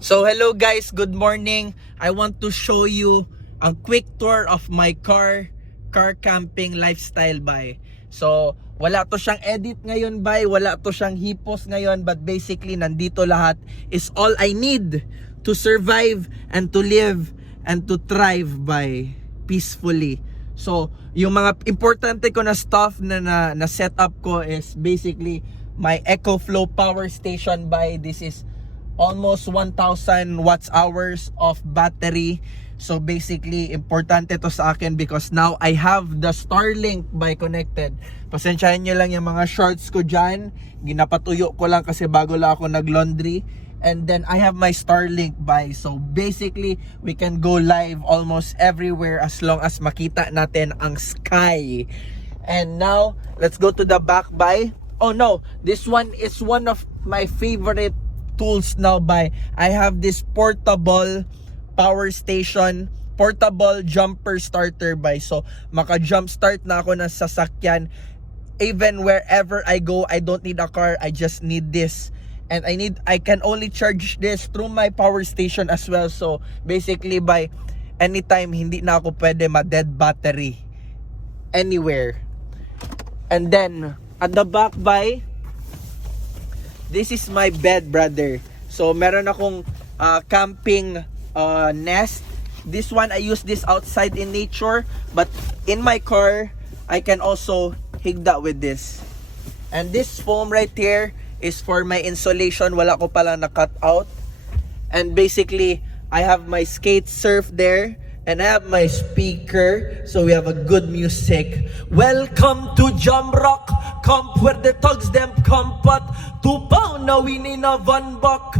So hello guys, good morning. I want to show you a quick tour of my car camping lifestyle bay. So wala to siyang edit ngayon bay, wala to siyang hipos ngayon, but basically nandito lahat is all I need to survive and to live and to thrive by peacefully. So yung mga importante ko na stuff na setup ko is basically my EcoFlow power station by. This is almost 1,000 watts hours of battery. So basically, importante to sa akin because now I have the Starlink by connected. Pasensyahan nyo lang yung mga shorts ko dyan. Ginapatuyo ko lang kasi bago lang ako nag-laundry. And then I have my Starlink by. So basically, we can go live almost everywhere as long as makita natin ang sky. And now, let's go to the back by. Oh no, this one is one of my favorite tools now by. I have this portable power station, portable jumper starter by. So maka jump start na ako ng sasakyan even wherever I go. I don't need a car, I just need this. And I can only charge this through my power station as well. So basically by anytime hindi na ako pwede ma-dead battery anywhere. And then at the back by, this is my bed, brother. So meron akong camping nest. This one I use this outside in nature, but in my car I can also higda with this. And this foam right here is for my insulation. Wala ko pala na cut out. And basically I have my skate surf there. And I have my speaker, so we have a good music. Welcome to Jamrock, camp where the thugs them camp at 2 pound na we need a van buck.